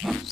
Jesus.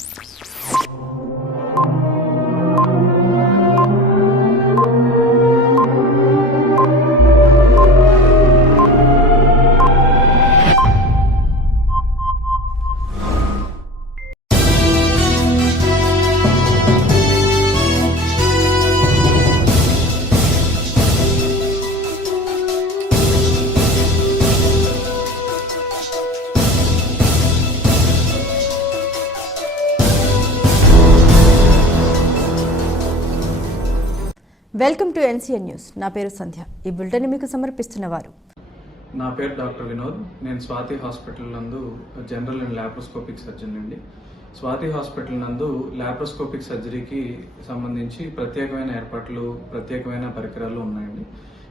Welcome to NCN news. నా పేరు సంధ్య. ఈ బులెటిన్ మీకు సమర్పిస్తున్న వారు. నా పేరు డాక్టర్ వినోద్. నేను స్వాతి హాస్పిటల్ నందు జనరల్ అండ్ ల్యాప్రోస్కోపిక్ సర్జన్ అండి. స్వాతి హాస్పిటల్ నందు ల్యాప్రోస్కోపిక్ సర్జరీకి సంబంధించి ప్రత్యేకమైన ఏర్పాట్లు ప్రత్యేకమైన పరికరాలు ఉన్నాయండి.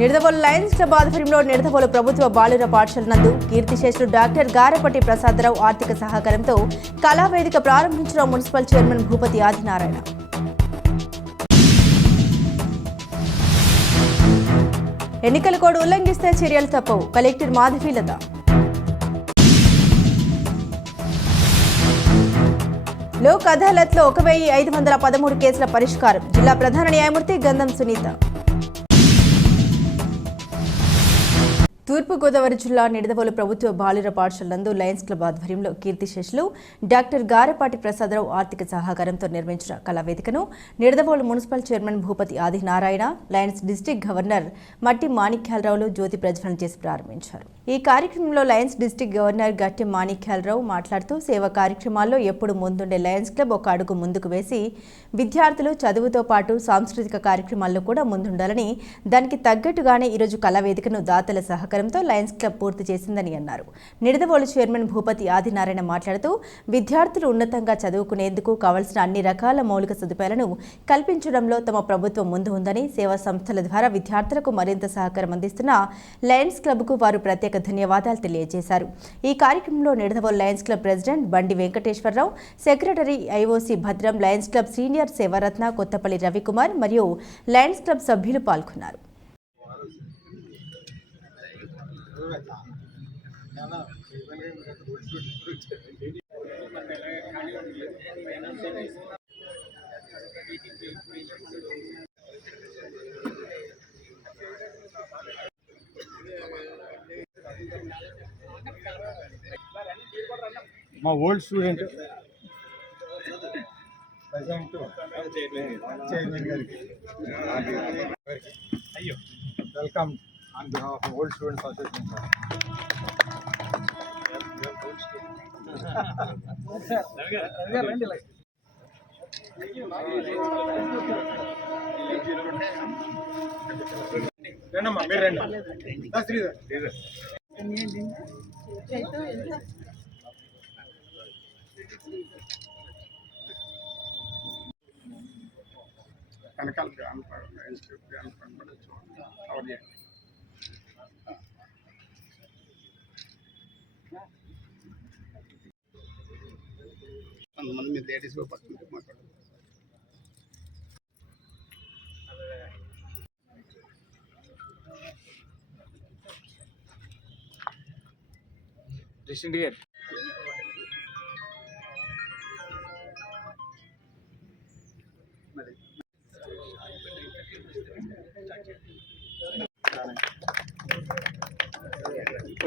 నిడదవోలు లయన్స్ క్లబ్ ఆధ్వర్యంలో నిడదవోలు ప్రభుత్వ బాలుర పాఠశాల నందు కీర్తిశేషులు డాక్టర్ గారపట్టి ప్రసాదరావు ఆర్థిక సహకారంతో కళావేదిక ప్రారంభించిన మున్సిపల్ చైర్మన్ భూపతి ఆదినారాయణ. ఎన్నికల కోడ్ ఉల్లంఘిస్తే చర్యలు తప్పవు. కలెక్టర్ మాధవీలత లోక్ అదాలత్లో ఒక వెయ్యి ఐదు వందల పదమూడు కేసుల పరిష్కారం. జిల్లా ప్రధాన న్యాయమూర్తి గంధం సునీత. తూర్పుగోదావరి జిల్లా నిడదవోలు ప్రభుత్వ బాలుర పాఠశాల నందు లయన్స్ క్లబ్ ఆధ్వర్యంలో కీర్తిశేషులు డాక్టర్ గారపాటి ప్రసాదరావు ఆర్థిక సహకారంతో నిర్మించిన కళావేదికను Nidadavolu municipal chairman Bhupathi Adinarayana lions district governor Matti మాణిక్యాలరావులు జ్యోతి ప్రజ్వలన చేసి ప్రారంభించారు. ఈ కార్యక్రమంలో లయన్స్ డిస్టిక్ గవర్నర్ గట్టి మాణిక్యాలరావు మాట్లాడుతూ సేవా కార్యక్రమాల్లో ఎప్పుడు ముందుండే లయన్స్ క్లబ్ ఒక అడుగు ముందుకు వేసి విద్యార్థులు చదువుతో పాటు సాంస్కృతిక కార్యక్రమాల్లో కూడా ముందుండాలని దానికి తగ్గట్టుగానే ఈరోజు కళావేదికను దాతల సహకారం సహకారంతో లయన్స్ క్లబ్ పూర్తి చేసిందని అన్నారు. నిడదవోలు చైర్మన్ భూపతి ఆదినారాయణ మాట్లాడుతూ విద్యార్థులు ఉన్నతంగా చదువుకునేందుకు కావలసిన అన్ని రకాల మౌలిక సదుపాయాలను కల్పించడంలో తమ ప్రభుత్వం ముందు ఉందని సేవా సంస్థల ద్వారా విద్యార్థులకు మరింత సహకారం అందిస్తున్న లయన్స్ క్లబ్కు వారు ప్రత్యేక ధన్యవాదాలు తెలియజేశారు. ఈ కార్యక్రమంలో Nidadavolu Lions club president Bandi Venkateswararao secretary IOC Bhadram Lions club senior Sevaratna Kothapalli Ravikumar మరియు లయన్స్ క్లబ్ సభ్యులు పాల్గొన్నారు. మా ఓల్డ్ స్టూడెంట్ ప్రజెంట్ చైర్మన్ గారికి. అయ్యో. Welcome. On behalf old students association sir రండమ్మా మీరు రండి. శ్రీధర్ శ్రీధర్. వెనకాల గ్రామ ఫ్యాన్ కనపడచ్చు కవర్ చేయండి కొంతమంది మీరు లేడీస్ కూడా పట్టుకుంటే మాట్లాడారు మరి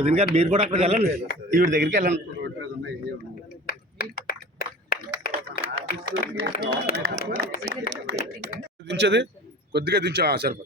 వదిన గారు మీరు కూడా అక్కడికి వెళ్ళండి. ఈవిడ దగ్గరికి వెళ్ళండి. దించేది? కొద్దిగా దించా. సరిపో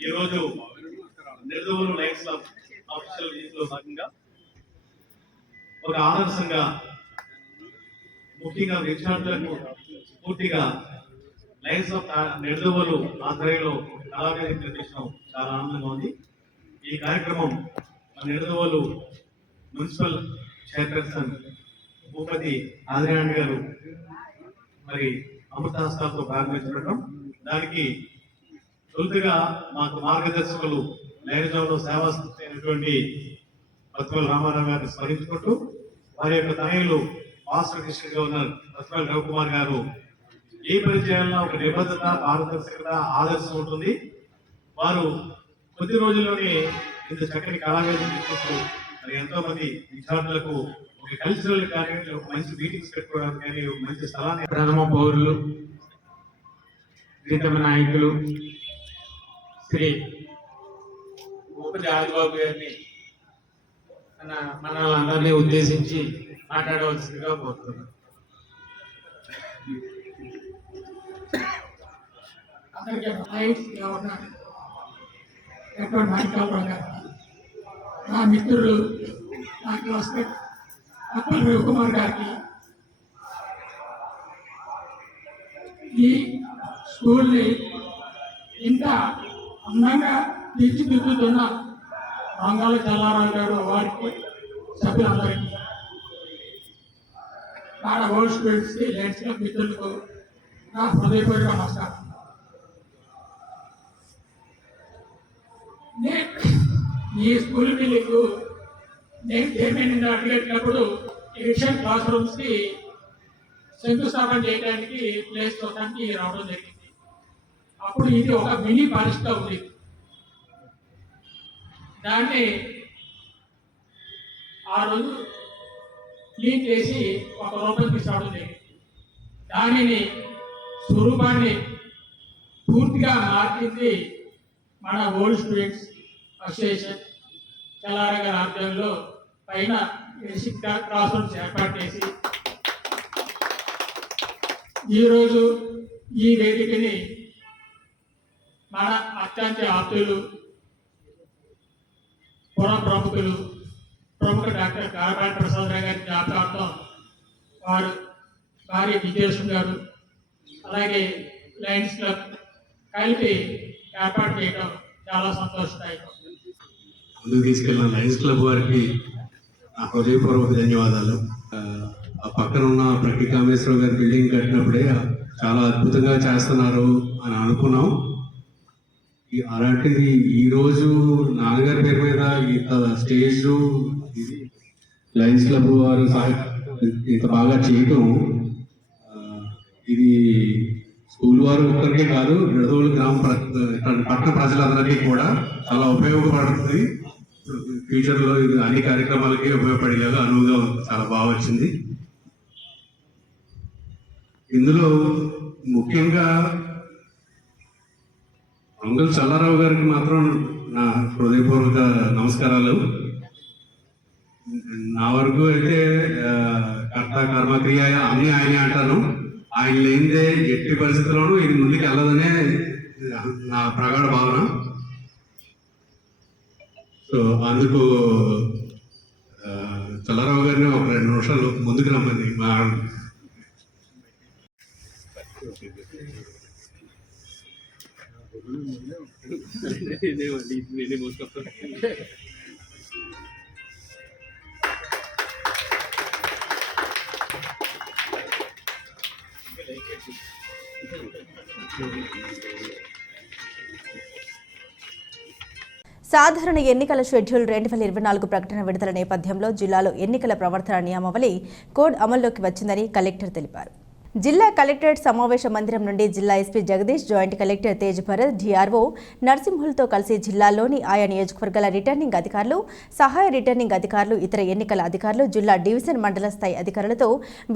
ఈరోజు నిర్దూరు లైన్స్ క్లబ్ ఆఫీషియల్లో భాగంగా ఒక ఆదర్శంగా ముఖ్యంగా విద్యార్థులకు పూర్తిగా లైన్స్ ఆఫ్ నిర్దూరు ఆధ్వర్యంలో కళాకారి నిర్మించడం చాలా ఆనందంగా ఉంది. ఈ కార్యక్రమం నిర్దూరు మున్సిపల్ చైర్పర్సన్ భూపతి ఆదిరాణి గారు మరి అమృతాస్తాలతో ప్రారంభించడం దానికి తొలుతగా మాకు మార్గదర్శకులు లైనజంలో సేవా అయినటువంటి పత్మల రామారావు గారిని స్మరించుకుంటూ వారి యొక్క తనయులు మాస్టర్ కృష్ణ గవర్నర్ పత్మల రవికుమార్ గారు ఏ పని చేయాలన్నా ఒక నిబద్ధత పారదర్శకత ఆదర్శం ఉంటుంది. వారు కొద్ది రోజుల్లోనే ఇంత చక్కని కళావేదం తీసుకొస్తూ మరి ఎంతో మంది విద్యార్థులకు ఒక కల్చరల్ కానీ ఒక మంచి మీటింగ్స్ పెట్టుకోవడానికి కానీ ఒక మంచి స్థలాన్ని ప్రథమ పౌరులు ప్రీతమ నాయకులు శ్రీ ఉపతి ఆదిబాబు గారిని మన మనల్ని ఉద్దేశించి మాట్లాడవలసిందిగా కోరుతున్నాను. అందరికీ రైట్ గవర్నర్ డాక్టర్ నా మిత్రులు నా క్లాస్మేట్ అప్పల్ రవికుమార్ గారికి ఈ స్కూల్ని ఇంత అందంగా తీర్చిదిద్దుతున్న రంగాల చల్లారావు గారు వారికి సభ్యులందరికీ. మన ఓల్డ్ స్టూడెంట్స్కి లెన్స్ మిత్రులకు నా హృదయపూర్వక నమస్కారం. నేను ఈ స్కూల్ బిల్లుకు నేను చైర్మన్ అడిగేటప్పుడు ఎడిషన్ క్లాస్ రూమ్స్కి శంకుస్థాపన చేయడానికి ప్లేస్ చూడడానికి రావడం జరిగింది. అప్పుడు ఇది ఒక మినీ ఫారెస్ట్ ఉంది. దాన్ని ఆ రోజు క్లీన్ చేసి ఒక రూపం తీసుకురావడం జరిగింది. దానిని స్వరూపాన్ని పూర్తిగా మార్చింది మన ఓల్డ్ స్టూడెంట్స్ అసోసియేషన్ తెల్లార గారి ఆధ్వర్యంలో పైన బేసిక్ క్లాస్ ఏర్పాటు చేసి ఈరోజు ఈ వేదికని మన అత్యంత ఆప్తులు పుర ప్రముఖులు ప్రముఖ డాక్టర్ కారపాటి ప్రసాద్ రావు గారి జ్ఞాపకార్థం వారు భార్య విజయేశ్వర్ గారు అలాగే లయన్స్ క్లబ్ కలిపి ఏర్పాటు చేయడం చాలా సంతోషదాయకం. ముందుకు తీసుకెళ్ళిన లయన్స్ క్లబ్ వారికి హృదయపూర్వక ధన్యవాదాలు. ఆ, పక్కన ఉన్న ప్రతి కామేశ్వరరావు గారి బిల్డింగ్ కట్టినప్పుడే చాలా అద్భుతంగా చేస్తున్నారు అని అనుకున్నాం. అలాంటిది ఈరోజు నాన్నగారి పేరు మీద ఇంత స్టేజ్ లైన్స్ లయన్స్ క్లబ్ వారు ఇంత బాగా చేయటం ఇది స్కూల్ వారు ఒక్కరికే కాదు విడదోలు గ్రామ పట్టణ ప్రజలందరికీ కూడా చాలా ఉపయోగపడుతుంది. ఫ్యూచర్లో ఇది అన్ని కార్యక్రమాలకి ఉపయోగపడేలాగా అనువుగా చాలా బాగా వచ్చింది. ఇందులో ముఖ్యంగా అంగుల్ చల్లారావు గారికి మాత్రం నా హృదయపూర్వక నమస్కారాలు. నా వరకు అయితే కర్త కర్మక్రియ అన్ని ఆయనే అంటాను ఆయన లేనిదే ఎట్టి పరిస్థితుల్లోనూ ఇది ముందుకు వెళ్ళదనే నా ప్రగాఢ భావన. సో అందుకు చల్లారావు గారిని ఒక రెండు నిమిషాలు ముందుకు రమ్మని మా Thank you. సాధారణ ఎన్నికల షెడ్యూల్ రెండు వేల ఇరవై నాలుగు ప్రకటన విడుదల నేపథ్యంలో జిల్లాలో ఎన్నికల ప్రవర్తన నియమావళి కోడ్ అమల్లోకి వచ్చిందని కలెక్టర్ తెలిపారు. జిల్లా కలెక్టరేట్ సమావేశ మందిరం నుండి జిల్లా SP Jagadish joint collector Tej Bharat DRO నర్సింహులతో కలిసి జిల్లాలోని ఆయా నియోజకవర్గాల రిటర్నింగ్ అధికారులు సహాయ రిటర్నింగ్ అధికారులు ఇతర ఎన్నికల అధికారులు జిల్లా డివిజన్ మండల స్థాయి అధికారులతో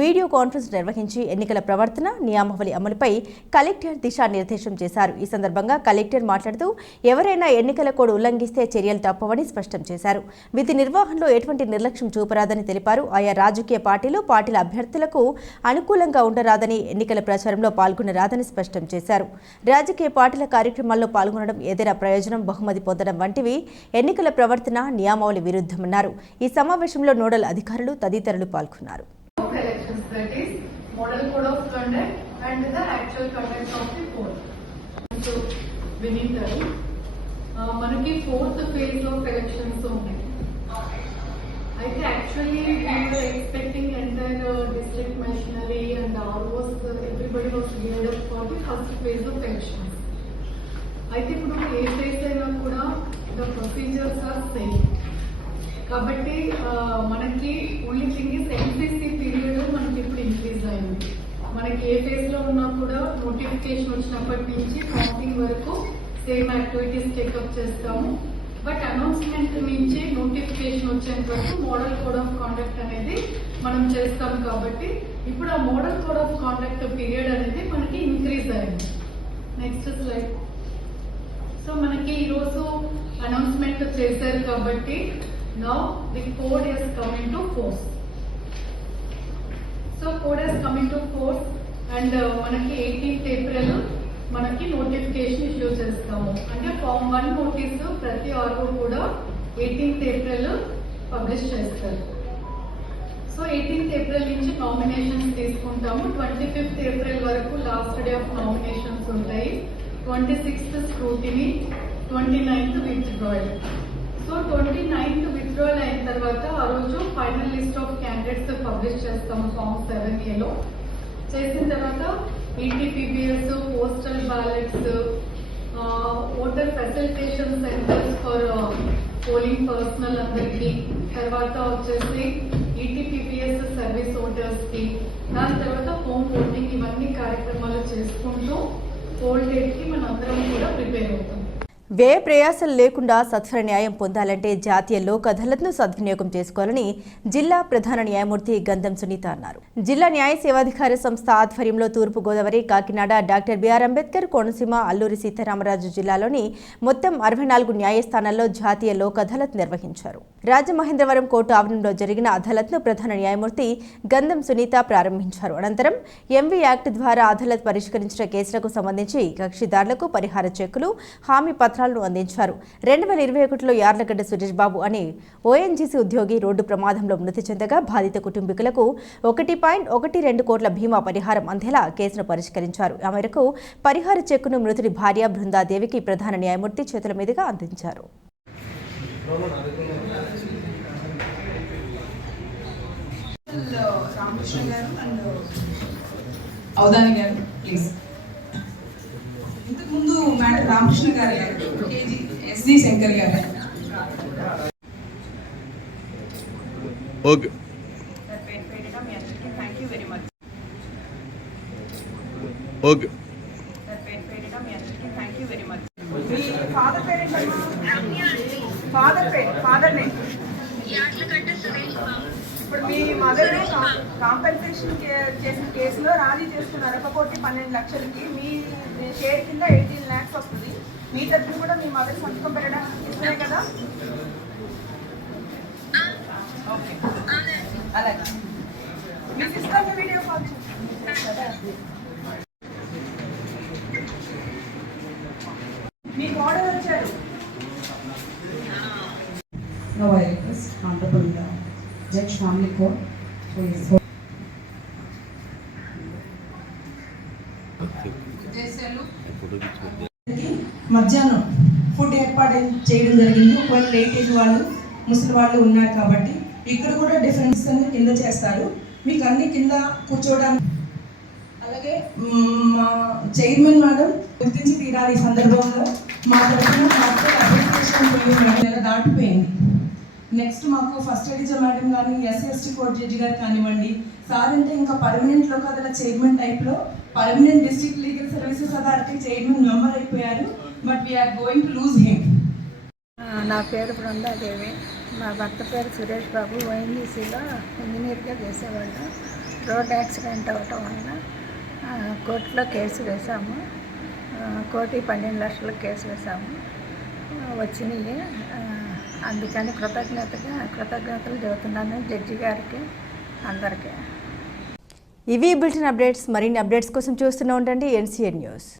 వీడియో కాన్ఫరెన్స్ నిర్వహించి ఎన్నికల ప్రవర్తన నియామావళి అమలుపై కలెక్టర్ దిశానిర్దేశం చేశారు. ఈ సందర్భంగా కలెక్టర్ మాట్లాడుతూ ఎవరైనా ఎన్నికల కోడ్ ఉల్లంఘిస్తే చర్యలు తప్పవని స్పష్టం చేశారు. విధి నిర్వహణలో ఎటువంటి నిర్లక్ష్యం చూపరాదని తెలిపారు. ఆయా రాజకీయ పార్టీలు పార్టీల అభ్యర్థులకు అనుకూలంగా రాదని ఎన్నికల ప్రచారంలో పాల్గొనరాదని స్పష్టం చేశారు. రాజకీయ పార్టీల కార్యక్రమాల్లో పాల్గొనడం ఏదైనా ప్రయోజనం బహుమతి పొందడం వంటివి ఎన్నికల ప్రవర్తన నియామావళి విరుద్ధమన్నారు. ఈ సమావేశంలో నోడల్ అధికారులు తదితరులు పాల్గొన్నారు. మనకి ఫోర్త్ ఫేజ్ ఆఫ్ ఎలక్షన్స్ ఉన్నాయి. అయితే actually we're expecting entire district machinery and almost everybody was geared up for the first phase of elections అయితే ఇప్పుడు ఏ ఫేజ్ అయినా కూడా ద ప్రొసీజర్స్ ఆర్ సేమ్ కాబట్టి మనకి only thing is NCC period మనకి ఇప్పుడు ఇంక్రీజ్ అయింది. మనకి ఏ ఫేజ్లో ఉన్నా కూడా నోటిఫికేషన్ వచ్చినప్పటి నుంచి కౌంటింగ్ వరకు సేమ్ యాక్టివిటీస్ చెకప్ చేస్తాము. బట్ అనౌన్స్మెంట్ నుంచి నోటిఫికేషన్ వచ్చేంత వరకు మోడల్ కోడ్ ఆఫ్ కాండక్ట్ అనేది మనం చేస్తాం కాబట్టి ఇప్పుడు ఆ model code of conduct period అనేది మనకి ఇంక్రీజ్ అయింది. నెక్స్ట్ స్లైడ్ సో మనకి ఈరోజు అనౌన్స్మెంట్ చేశారు కాబట్టి now the code is coming to force so code is coming to force and మనకి ఎయిటీన్త్ ఏప్రిల్ మనకి నోటిఫికేషన్ ఇష్యూ చేస్తాము. అంటే ఫామ్ వన్ నోటీస్ ప్రతి ఆర్ఓ కూడా ఎయిటీన్త్ ఏప్రిల్ పబ్లిష్ చేస్తారు. సో ఎయిటీన్త్ ఏప్రిల్ నుంచి నామినేషన్స్ తీసుకుంటాము. ట్వంటీ ఫిఫ్త్ ఏప్రిల్ వరకు లాస్ట్ డే ఆఫ్ నామినేషన్స్ ఉంటాయి. Twenty sixth scrutiny twenty ninth withdrawal so twenty ninth withdrawal అయిన తర్వాత ఆ రోజు final list of candidates publish చేస్తాము ఫామ్ సెవెన్ ఏలో చేసిన తర్వాత ETPBS postal ballots voter facilitation centres for polling personnel అందరికి తర్వాత వచ్చేసి E ఈటీపీబీఎస్ సర్వీస్ ఓటర్స్కి దాని తర్వాత హోమ్ ఓటింగ్ ఇవన్నీ కార్యక్రమాలు చేసుకుంటూ పోల్ డేట్కి మనందరం కూడా ప్రిపేర్ అవుతాం. వ్యయ ప్రయాసం లేకుండా సత్వర న్యాయం పొందాలంటే జాతీయ లోక్ అదాలత్ను సద్వినియోగం చేసుకోవాలని జిల్లా ప్రధాన న్యాయమూర్తి గంధం సునీత అన్నారు. జిల్లా న్యాయ సేవాధికార సంస్థ ఆధ్వర్యంలో తూర్పు Godavari Kakinada doctor B R Ambedkar Konaseema Alluri Sitaramaraju జిల్లాలోని మొత్తం అరవై నాలుగు న్యాయస్థానాల్లో జాతీయ లోక్ అదాలత్ నిర్వహించారు. రాజమహేంద్రవరం కోర్టు ఆవరణలో జరిగిన అదాలత్ను ప్రధాన న్యాయమూర్తి గంధం సునీత ప్రారంభించారు. అనంతరం ఎంవీ యాక్ట్ ద్వారా అదాలత్ పరిష్కరించిన కేసులకు సంబంధించి కక్షిదారులకు పరిహార చెక్కులు హామీ పత్రాలను అందించారు. రెండు వేల ఇరవై ఒకటిలో యార్లగడ్డ సురేష్ బాబు అనే ఓఎన్జీసీ ఉద్యోగి రోడ్డు ప్రమాదంలో మృతి చెందగా బాధిత కుటుంబీకులకు ఒకటి పాయింట్ ఒకటి రెండు కోట్ల బీమా పరిహారం అందేలా కేసును పరిష్కరించారు. ఆ మేరకు పరిహార చెక్కును మృతుడి భార్య బృందాదేవికి ప్రధాన న్యాయమూర్తి చేతుల మీదుగా అందించారు. అవదాని గారు ప్లీజ్ ఇంతకుముందు మేడం రామకృష్ణ గారు కేజీ ఎస్డి శంకర్ గారు. ఓకే. ఫాదర్ ఫాదర్ పేరు ఫాదర్ నేమ్ ఇప్పుడు మీ మదర్ కాంపెన్సేషన్ చేసిన కేసులో రాజీ చేస్తున్నారు ఒక కోటి పన్నెండు లక్షలకి మీ షేర్ కింద ఎయిటీన్ ల్యాక్స్ వస్తుంది. మీ తరఫున కూడా మీ మదర్ సంతకం పెట్టడం ఇస్తున్నాయి కదా? ఓకే అలాగే మీ సిస్టర్ వీడియో కాల్ మీ ఆర్డర్ వచ్చారు. Now I request Honorable uh, Judge Family Court for his మధ్యాహ్నం ఫుడ్ ఏర్పాటు చేయడం జరిగింది. ఒకవేళ లేట్ అయిన వాళ్ళు ముసలి వాళ్ళు ఉన్నారు కాబట్టి ఇక్కడ కూడా డిఫరెన్స్ అనేది కింద చేస్తారు. మీకు అన్ని కింద కూర్చోవడానికి అలాగే మా చైర్మన్ మేడం గుర్తించి తీరాలి ఈ సందర్భంలో. మా తరఫున అప్లికేషన్ దాటిపోయింది. నెక్స్ట్ మాకు ఫస్ట్ ఎడిజర్ మేడం కానీ ఎస్ఎస్టీ కోర్ట్ జడ్జి గారు కానివ్వండి. సార్ అంటే ఇంకా పర్మనెంట్లో లోకాదల చైర్మన్ టైప్లో permanent district legal services authority chairman member అయిపోయారు. But we're going to lose him నా పేరు బృందాదేవి. మా భర్త పేరు సురేష్ బాబు. ఓఎన్జీసీలో ఇంజనీర్గా చేసేవాళ్ళు. రోడ్ యాక్సిడెంట్ అవ్వటం వల్ల కోర్టులో కేసు వేశాము. కోటి పన్నెండు లక్షల కేసు వేశాము. వచ్చినాయి. అందుకని కృతజ్ఞతగా కృతజ్ఞతలు చెబుతున్నాను జడ్జి గారికి అందరికీ. ఇవి బులెటిన్ అప్డేట్స్. మరిన్ని అప్డేట్స్ కోసం చూస్తూనే ఉండండి. NCN news